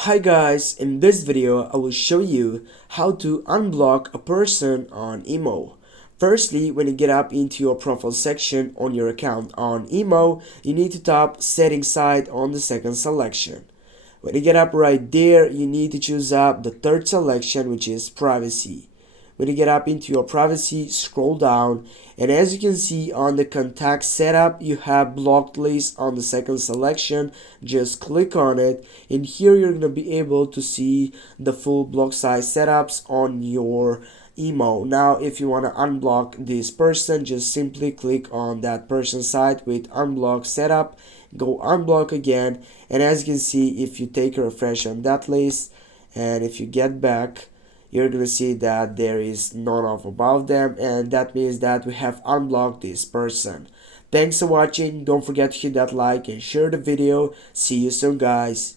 Hi guys, in this video I will show you how to unblock a person on emo. Firstly, when you get up into your profile section on your account on emo, you need to tap settings side on the second selection. When you get up right there, you need to choose up the third selection, which is privacy. When you get up into your privacy, scroll down, and as you can see on the contact setup, you have blocked list on the second selection. Just click on it, and here you're going to be able to see the full block size setups on your emo. Now if you want to unblock this person, just simply click on that person side with unblock setup, go unblock again, and as you can see, if you take a refresh on that list and if you get back, you're gonna see that there is none of above them, and that means that we have unblocked this person. Thanks for watching. Don't forget to hit that like and share the video. See you soon guys.